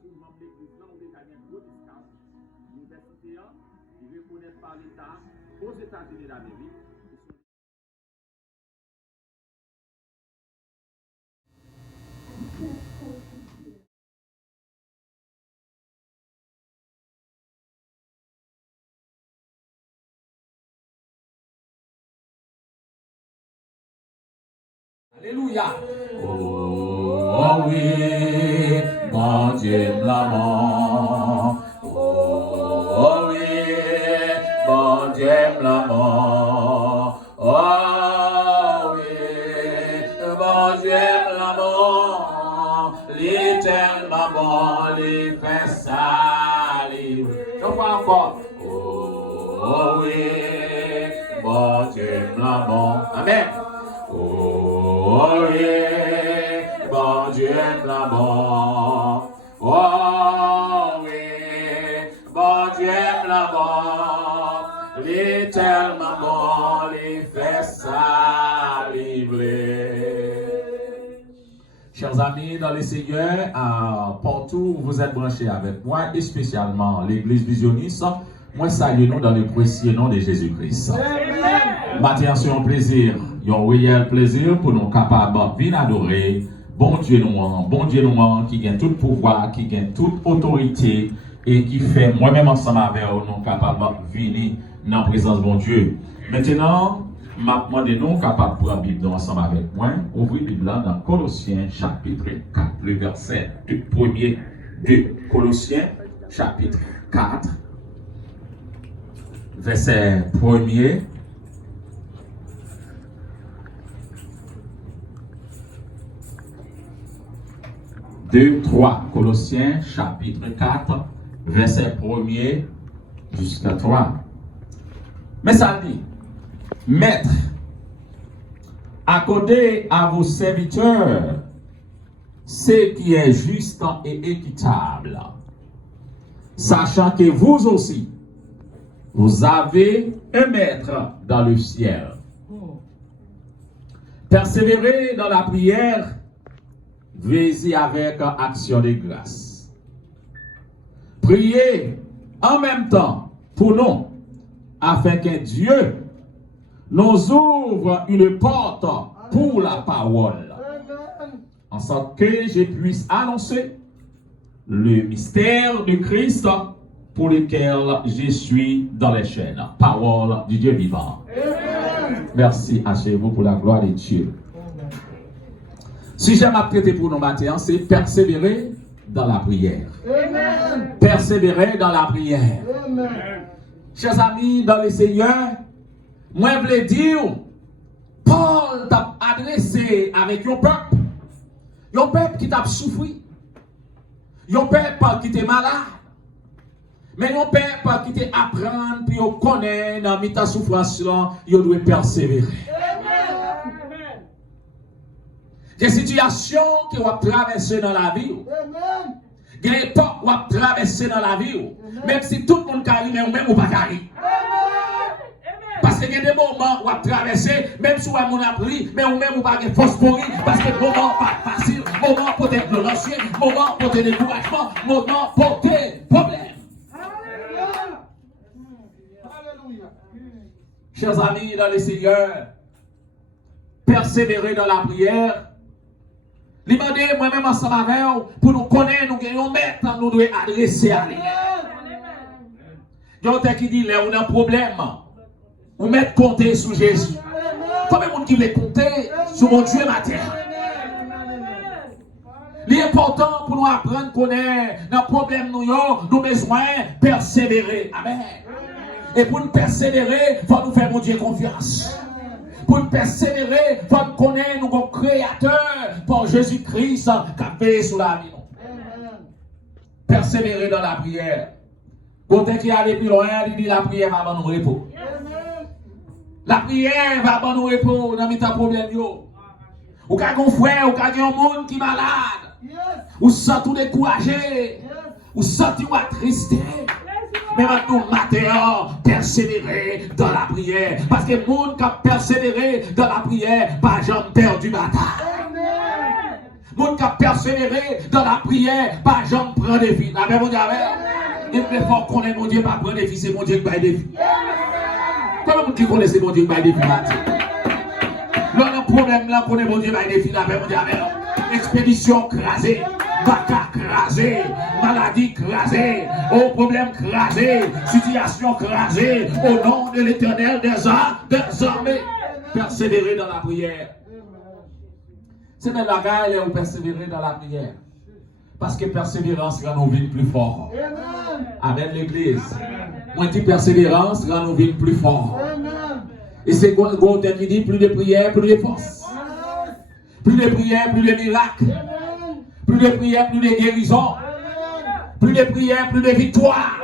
sur membre de l'église, on déjà un gros discount. L'université, il est reconnu par l'État aux États-Unis d'Amérique. Alléluia. Oh oui, mon Dieu l'amour. Oh oui, mon Dieu l'amour. Oh oui, mon Dieu l'amour. L'éternel bon, les fait salir. Je vois encore. Oh oui, mon Dieu l'amour. Amen. Oh oui, bon Dieu l'amour. Oh oui, bon Dieu l'amour. L'éternel bon, les fait saliver. Chers amis dans les Seigneurs, partout où vous êtes branchés avec moi, et spécialement l'Église visionniste, moi salue nous dans le précieux nom de Jésus-Christ. Matin, c'est un plaisir, un réel plaisir pour nous capables de venir adorer bon Dieu nous, qui gagne tout pouvoir, qui gagne toute autorité et qui fait moi-même ensemble avec nous capables de venir dans la présence de bon Dieu. Maintenant, je demande nous capables de prendre la Bible ensemble avec moi, ouvrir la Bible dans Colossiens chapitre 4, le verset 1er de Colossiens chapitre 4, verset 1er. 2, 3, Colossiens chapitre 4, verset 1er jusqu'à 3. Mais ça dit, Maître, accordez à vos serviteurs ce qui est juste et équitable, sachant que vous aussi, vous avez un maître dans le ciel. Persévérez dans la prière, veillez avec action de grâce. Priez en même temps pour nous, afin que Dieu nous ouvre une porte pour la parole, en sorte que je puisse annoncer le mystère du Christ pour lequel je suis dans les chaînes. Parole du Dieu vivant. Merci, achevez-vous pour la gloire de Dieu. Si j'aime à traiter pour nous matin, c'est persévérer dans la prière. Amen. Persévérer dans la prière. Amen. Chers amis, dans le Seigneur, moi je voulais dire, Paul t'a adressé avec un peuple qui t'a souffert, un peuple qui était malade, mais un peuple qui t'est apprendre, puis on connaît dans ta souffrance, il doit persévérer. Des situations que vous traversez dans la vie. Des époques que vous traversez dans la vie. Même si tout le monde carry, mais vous-même vous pas carry. Parce qu'il y a des moments où vous traversez, même si vous avez mon appris, mais vous-même vous pas de force pour rire. Parce que le moment pas facile, moment pour être glorieux, moment pour être découragement, moment pour être problème. Chers amis dans le Seigneur, persévérer dans la prière. Demandez moi-même ensemble avec vous pour nous connaître, nous gagnons maître, nous devons adresser à lui. Il y a qui dit, là, on a un problème. On met compter sur Jésus. Combien de monde qui veut compter sur mon Dieu matin? L'important pour nous apprendre à connaître dans le problème, nous avons besoin de persévérer. Amen. Et pour nous persévérer, il faut nous faire mon Dieu confiance. Pour nous persévérer, il faut nous connaître notre Créateur pour Jésus-Christ qui a payé sur la vie. Persévérer dans la prière. Quand qui allait plus loin, il dit la prière va nous repos. La prière va nous repos dans mes problèmes. Ou quand un frère, ou quand un monde qui est malade, ou sent tout découragé, ou sent tout attristé. Mais maintenant, matin, persévérer dans la prière. Parce que le monde qui a persévéré dans la prière, pas jamais perdu bataille. Monde qui a persévéré dans la prière, pas jamais prendre des filles. La même on dit amen. Il faut fort connaître mon Dieu, pas prendre des filles, c'est mon Dieu qui baille des filles. Comment vous qui connaissez mon Dieu qui baille des filles là-dessus? Là, le problème là, connaît mon Dieu baille des filles, la même on dit amen. Expédition crasée, vaca crasée, maladie crasée, au problème crasé, situation crasée, au nom de l'Éternel des armées. Persévérer dans la prière. C'est même la gueule où persévérer dans la prière. Parce que persévérance rend nos vies plus fortes. Amen l'église. Moi je dis persévérance rend nos vies plus fortes. Et c'est quoi qui dit plus de prière, plus de force. Plus de prière, plus de miracles. Plus de prière, plus de guérison. Plus de prière, plus de victoire.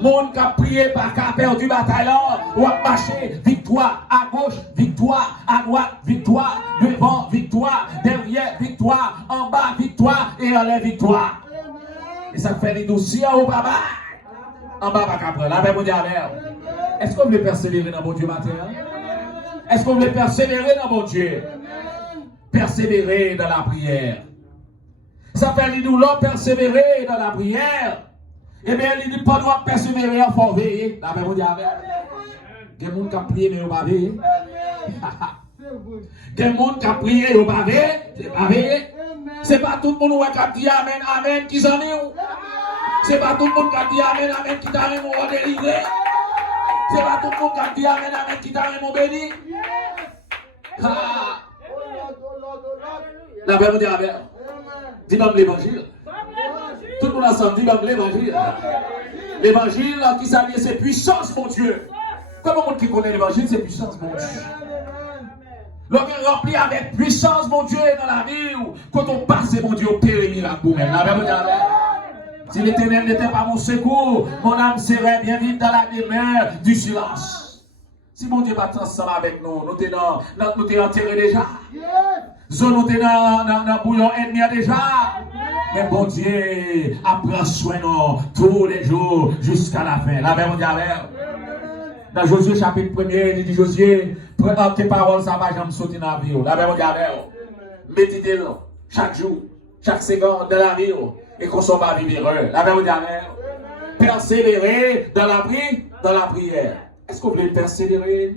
Monde qui a prié par qui a perdu bataille là, ou a marché, victoire à gauche, victoire à droite, victoire, devant, victoire, derrière, victoire, en bas, victoire, et en l'air, victoire. Et ça fait les dossiers au baba. En bas, pas qu'après, la même dire est-ce qu'on veut persévérer dans mon Dieu matin? Est-ce qu'on veut persévérer dans mon Dieu? Persévérer dans la prière. Ça fait les douleurs, persévérer dans la prière. Eh bien, il dit pas droit persévérer, il faut veiller. La même dit amen. Il y a des gens qui ont prié, mais ils n'ont pas veillé. Il y a des gens qui ont prié, ils n'ont pas veillé. C'est pas veillé. C'est pas tout le monde qui a dit amen, amen, qui s'en est. C'est pas tout le monde qui a dit amen, amen, qui t'a aimé mon délivré. C'est pas tout le monde qui a dit amen, amen, qui t'a aimé mon béni. La même dit amen. Dis-moi l'évangile. Tout le monde ensemble dit l'évangile. L'évangile qui s'allie, c'est puissance, mon Dieu. Comment on qui connaît l'évangile, c'est puissance, mon Dieu. L'homme est rempli avec puissance, mon Dieu, dans la vie. Quand on passe, mon Dieu, au périmir à vous-même. Si l'Éternel n'était pas mon secours, mon âme serait bien vite dans la demeure du silence. Si mon Dieu va ensemble avec nous, nous t'es enterrés déjà. Nous t'es dans bouillon ennemi déjà. Mais bon Dieu, apprend soin de nous tous les jours jusqu'à la fin. La même on dit dans Josué chapitre 1er, il dit Josué, prends tes paroles, ça va jamais sauter dans la vie. La même on dit méditez-le chaque jour, chaque seconde de la vie. Et qu'on soit pas vivre heureux. La même on dit persévérer dans la prière. Est-ce que vous voulez persévérer?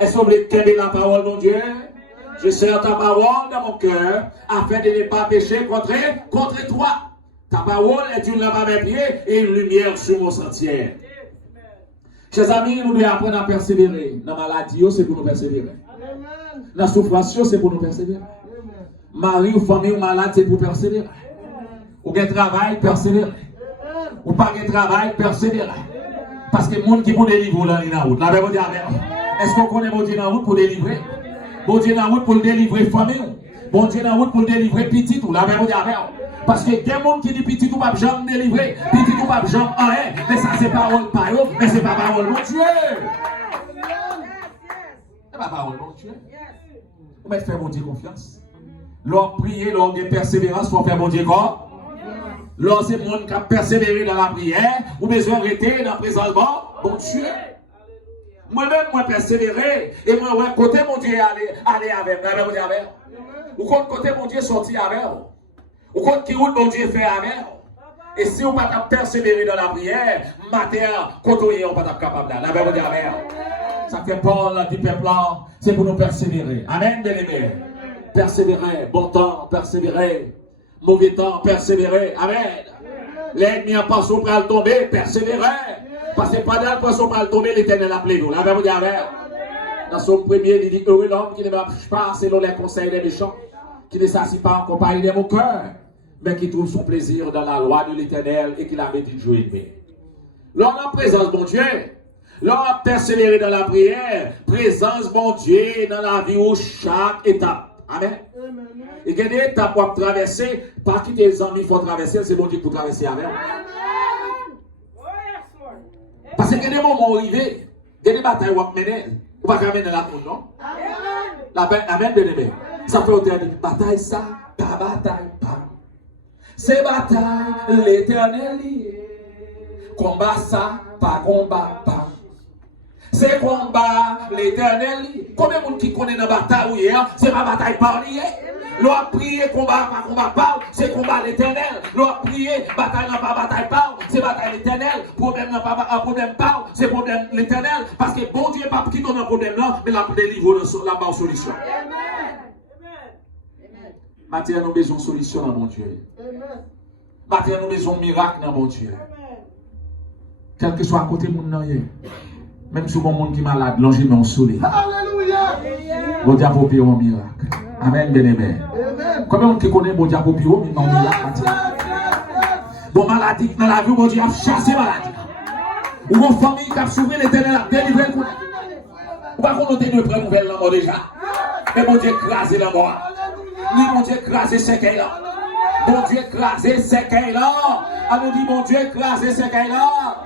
Est-ce que vous voulez garder la parole de Dieu? Je sers ta parole dans mon cœur afin de ne pas pécher contre toi. Ta parole est une lampe à mes pieds et une lumière sur mon sentier. Chers amis, nous devons apprendre à persévérer. Dans la maladie, c'est pour nous persévérer. Dans la souffrance, c'est pour nous persévérer. Mari ou famille ou malade, c'est pour persévérer. Ou bien travail, persévérer. Ou pas de travail, persévérer. Parce que les gens qui vont délivrer dans la route. La même dire, est-ce qu'on connaît mon Dieu dans la route pour délivrer? Bon Dieu dans la route pour délivrer famille. Bon Dieu dans la route pour délivrer petit ou la même dire. Parce que il y a des gens qui disent petit ou pas jamais délivrer, petit ou pas jamais rien. Mais ça c'est parole par eux, mais c'est pas parole mon Dieu. C'est pas parole mon Dieu. Vous mettez faire mon Dieu confiance. L'homme prier, l'homme de persévérance pour faire mon Dieu quoi? L'homme c'est le monde qui a persévéré dans la prière, ou besoin de rester dans le présent bon Dieu. Moi-même, moi persévérer, et moi, côté mon Dieu aller avec, ou côté mon Dieu sortir avec, ou côté qui route mon Dieu fait avec. Et si on ne peut pas persévérer dans la prière, matin, quand on n'est pas capable de la même dire avec. Ça fait Paul du peuple, c'est pour nous persévérer. Amen, bien-aimés. Persévérer, bon temps, persévérer. Mauvais temps, persévérer. Amen. L'ennemi en passant pour le tomber, persévérer. Parce que pendant le poisson pour le tomber, l'Éternel a appelé nous. La même dire amen. Dans son premier, il dit heureux l'homme qui ne marche pas selon les conseils des méchants, qui ne s'assit pas en compagnie des moqueurs, mais qui trouve son plaisir dans la loi de l'Éternel et qui la médite jour et nuit. L'homme en présence, mon Dieu. L'homme a persévéré dans la prière. Présence, mon Dieu, dans la vie où chaque étape. Amen. Et il y a des étapes pour traverser. Pas quitter les amis, il faut traverser. C'est mon Dieu pour traverser. Amen. Parce qu'il y a des moments où arriver, il y a des batailles où on mener. On va pas mener la tour, non? Amen, bien-aimé. Ça peut être une bataille, ça, pas bataille, pas. C'est bataille, l'Éternel. Combat, ça, pas combat, pas. C'est combat, l'Éternel. Combien de monde qui connaît la bataille hier, c'est ma bataille par lié. L'on a prié combat par combat pas, c'est combat l'éternel. L'on a prié bataille pas bataille pas, c'est bataille l'éternel. Problème n'a pas un problème pas, c'est problème l'éternel. Parce que bon Dieu pas qui donne un problème là, mais la délivre la bonne solution. Maintenant nous besoin de solution dans mon Dieu. Maintenant nous besoin de miracle dans mon Dieu. Quel que soit à côté de mon nom, même si mon monde qui est malade, l'ange met en soleil. Alléluia. Bon Dieu pour payer un miracle. Amen, bien-aimé. Combien de gens qui connaissent bon Dieu pour payer un miracle? Bon maladie dans la vie, bon Dieu a chassé maladie. Ou une famille qui a souffert l'éternel a délivré. Ou pas qu'on ait de près nouvelles dans déjà. Mais bon Dieu écrasé la mort. Ni bon Dieu écrasé ce qu'il là. Bon Dieu écrasé ce qu'il là. On nous dit bon Dieu écrasé ce qu'il là.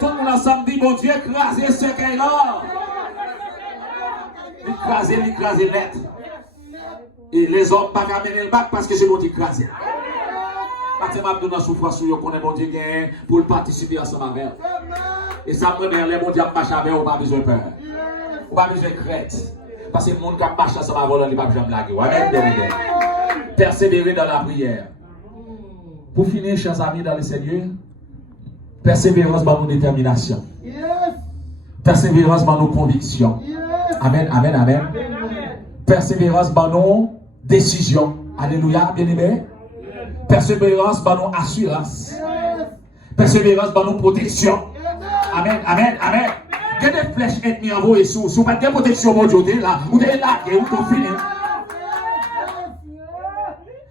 Tout le monde ensemble dit bon Dieu écrasé ce qu'il là. L'écraser net. Et les hommes ne peuvent pas amener le bac parce que c'est bon Dieu écrasé. Maintenant, je donne la souffrance sur qu'on est bon Dieu pour participer à ce avec. Et ça me dit, les bon Dieu marche avec, on n'a pas besoin de peur. On n'a pas besoin de crainte. Parce que le monde qui marche ensemble avec, il ne va pas blaguer. Amen. Persévérer dans la prière. Pour finir, chers amis, dans le Seigneur, persévérance dans nos déterminations. Persévérance dans nos convictions. Amen, amen, amen. Persévérance dans nos décisions. Alléluia, bien-aimé. Persévérance dans nos assurances. Persévérance dans nos protections. Amen, amen, amen. Il y a des flèches ennemies envoyées sous. Si vous n'avez pas de protection, vous êtes là. Vous êtes là, vous êtes fini.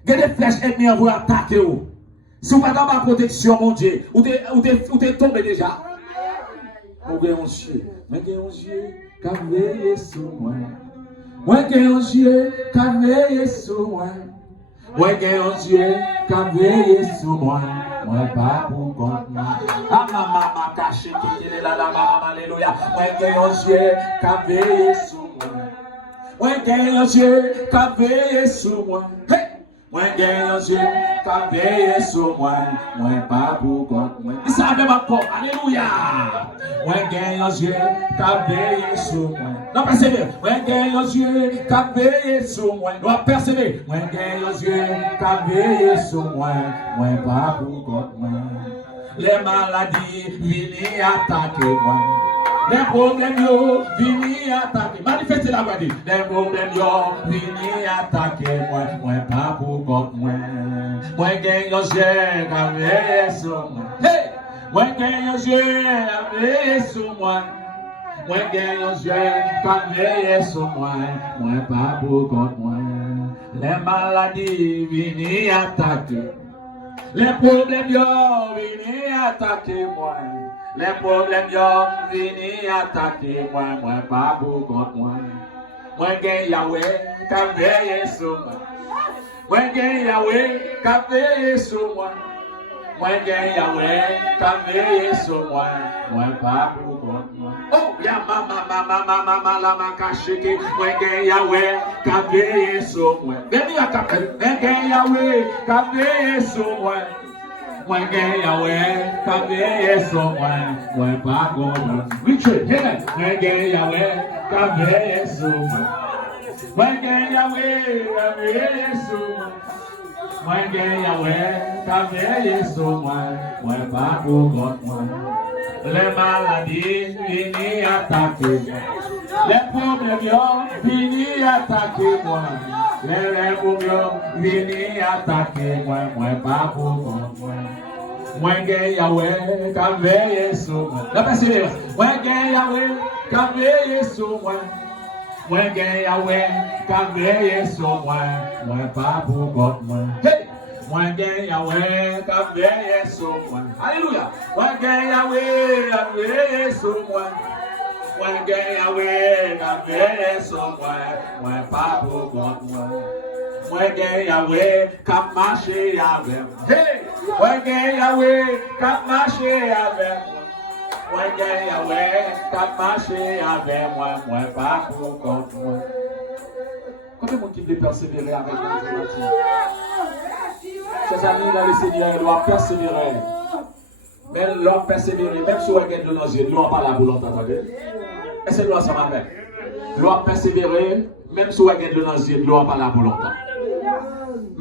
Il y a des flèches ennemies envoyées attaquer vous. Si vous n'avez pas de protection, mon Dieu, vous êtes tombé déjà. Mon Dieu, mon Dieu, qui a veillé sur moi. Moi, mon Dieu, qui a veillé sur moi. Moi, mon Dieu, qui a veillé sur moi. Moi, pas pour contre moi. Ah, maman, caché, qui est là, alléluia. Moi, mon Dieu, qui a veillé sur moi. Moi, mon Dieu, qui a veillé sur moi. Moi, mon Dieu, qui a veillé sur moi. Moi, pas pour contre moi. Il savait ma porte, alléluia. Moi, mon Dieu, qui a veillé sur moi. Non, persévère. Moi, mon Dieu, qui a veillé sur moi. Dois persévérer. Moi, mon Dieu, qui a veillé sur moi. Moi, pas pour contre moi. Les maladies viennent attaquer moi. Les problèmes viennent attaquer. Manifestez la voix. Les problèmes viennent attaquer moi. Moi, pas pour contre moi. Moi, mon Dieu, qui a veillé sur moi. Hey! Moi, mon Dieu, qui a veillé sur moi. Moi, mon Dieu, qui a veillé sur moi. Moi, pas pour contre moi. Les maladies viennent attaquer. Les problèmes viennent attaquer moi. Les problèmes viennent attaquer moi. Moi, pas pour contre moi. Moi, Yahweh, qui a veillé sur moi. Moi, Yahweh, qui a veillé sur moi. Moi, Yahweh, qui a veillé sur moi. Moi, pas pour contre moi. Oh, ya mama, la makashiki. Moi, Yahweh, qui a veillé sur moi. Baby, I got Yahweh, qui a veillé sur moi. Moi, Yahweh, qui a veillé sur moi. Moi, pas contre moi. Richard, moi, Yahweh, qui a veillé sur moi. Moi, Yahweh, qui a veillé sur moi. Moi, Yahweh, qui a veillé sur moi. Moi, pas contre moi. Les maladies viennent attaquer moi. Les problèmes viennent attaquer moi. Les problèmes viennent attaquer moi. Moi, pas contre moi. Moi, Yahweh, qui a veillé sur moi. La persévérance. Moi, Yahweh, qui a veillé sur moi. Moi, Yahweh, qui a veillé sur moi. Moi, pas pour contre moi. Hey! Moi, Yahweh, qui a veillé sur moi. Alléluia. Moi, Yahweh, qui a veillé sur moi. Moi, Yahweh, qui a veillé sur moi. Moi, pas pour contre moi. Moi, Yahweh, qui a marché avec moi. Hey! Moi, Yahweh, qui a marché avec moi. Moi, Yahweh, qui a marché avec moi. Moi, pas pour contre moi. Combien de monde qui veut persévérer avec moi aujourd'hui? Chers amis, dans le Seigneur, il doit persévérer. Mais l'homme persévérer, même si on regarde de nos yeux, l'homme pas là pour longtemps. Est-ce que l'homme ça va faire? L'homme persévérer, même si on regarde de nos yeux, l'homme pas là pour longtemps.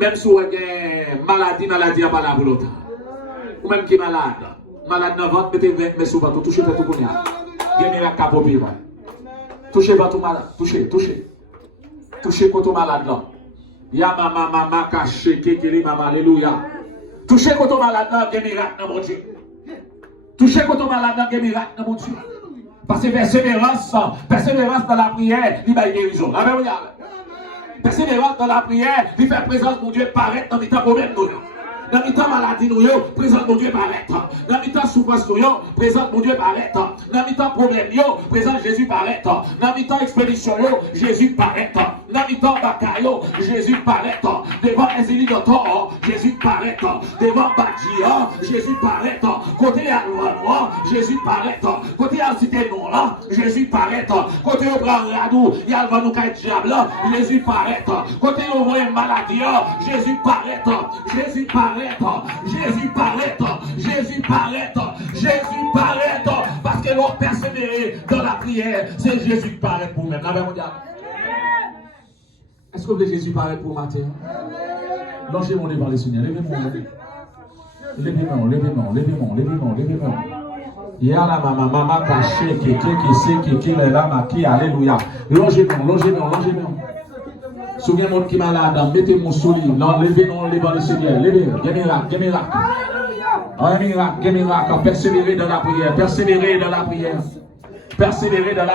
Même si vous avez une maladie à pas la pour l'autre. Ou même qui est malade dans le ventre, mettez mes sous tout, touchez tout pour nous. Gagnez la cape au pire. Touchez pas tout malade, touchez. Touchez pas tout malade là. Ya mama caché, kékélé maman, alléluia. Touchez pas tout malade là, gagnez miracle dans mon Dieu. Touchez pas tout malade là, gagnez miracle dans mon Dieu. Parce que persévérance dans la prière, il va y guérison. Alléluia. Persévérance dans la prière, il fait présence de mon Dieu paraître dans les temps problème nous. Dans les temps maladie nous, présence mon Dieu paraître. Dans les temps souffrance nous, présence mon Dieu paraître. Dans les temps problème présence Jésus paraître. Dans les temps expédition Jésus paraître. Dans les temps bataille Jésus paraître. Devant Ezélie d'Otor, Jésus paraître. Devant Badia, Jésus paraître. Côté Alouanois, Jésus paraître. Côté Alcité non là, Jésus paraître. Côté au grand radou, il y a le nous diable, Jésus paraître. Côté au vrai maladie, Jésus paraître. Jésus paraître. Jésus paraître, Jésus paraître, Jésus paraître, parce que l'on persévérer dans la prière, c'est Jésus qui paraît pour nous-mêmes. Est-ce que vous voulez Jésus paraît pour matin? Lâchez mon devant les Seigneur, levez-moi. Il y a la maman cachée, qui est là, qui alléluia. Longez-moi. Souviens-moi qui est malade, mettez mon soulier, levez-nous devant le Seigneur, levez, miracle. Persévérez dans la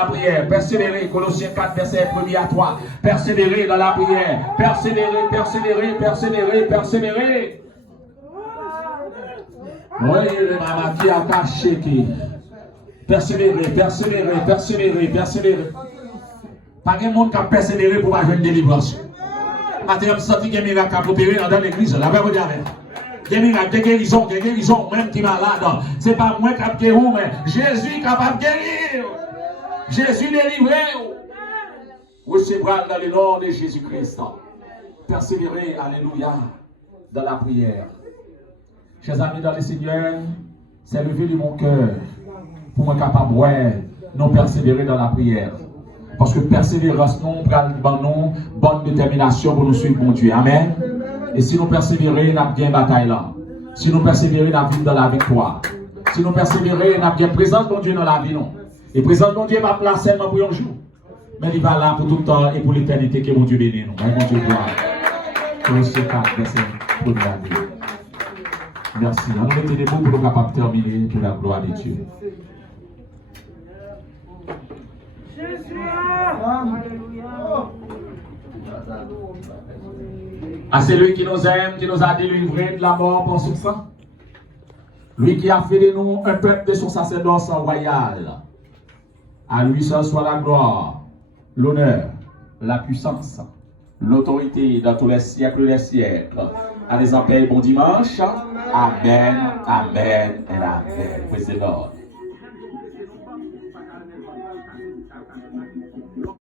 prière, persévérez, Colossiens 4, verset 1 à 3, persévérez dans la prière, persévérez. Oui, maman qui a caché, persévérez. Pas de monde qui a persévéré pour avoir une délivrance. Maintenant, je sens qu'il y a un miracle à opérer dans l'église. La vérité avec. Il y a un miracle de guérison, même qui est malade. Ce n'est pas moi qui a guéri, mais Jésus est capable de guérir. Jésus délivré. Recevez dans le nom de Jésus-Christ. Persévérez, alléluia, dans la prière. Chers amis dans le Seigneur, c'est le vœu de mon cœur pour moi capable de nous persévérer dans la prière. Parce que persévérance, nous prenons bonne détermination pour nous suivre, mon Dieu. Amen. Et si nous persévérons, nous avons bien bataille là. Si nous persévérons, nous avons dans la victoire. Si nous persévérons, nous avons bien présence, mon Dieu, dans la vie. Non. Et présence, mon Dieu, va placer seulement pour un jour. Mais il va là pour tout le temps et pour l'éternité que mon Dieu bénit nous. Mon Dieu, gloire. Colossiens 4, verset 1 à 2. Merci. On mettez des mots pour nous capables de terminer pour la gloire de Dieu. À celui qui nous aime, qui nous a délivrés de la mort pour son sang. Lui qui a fait de nous un peuple de son sacerdoce royal. À lui seul soit la gloire, l'honneur, la puissance, l'autorité dans tous les siècles des siècles. Allez en paix, bon dimanche. Amen, amen et amen. Praise the Lord.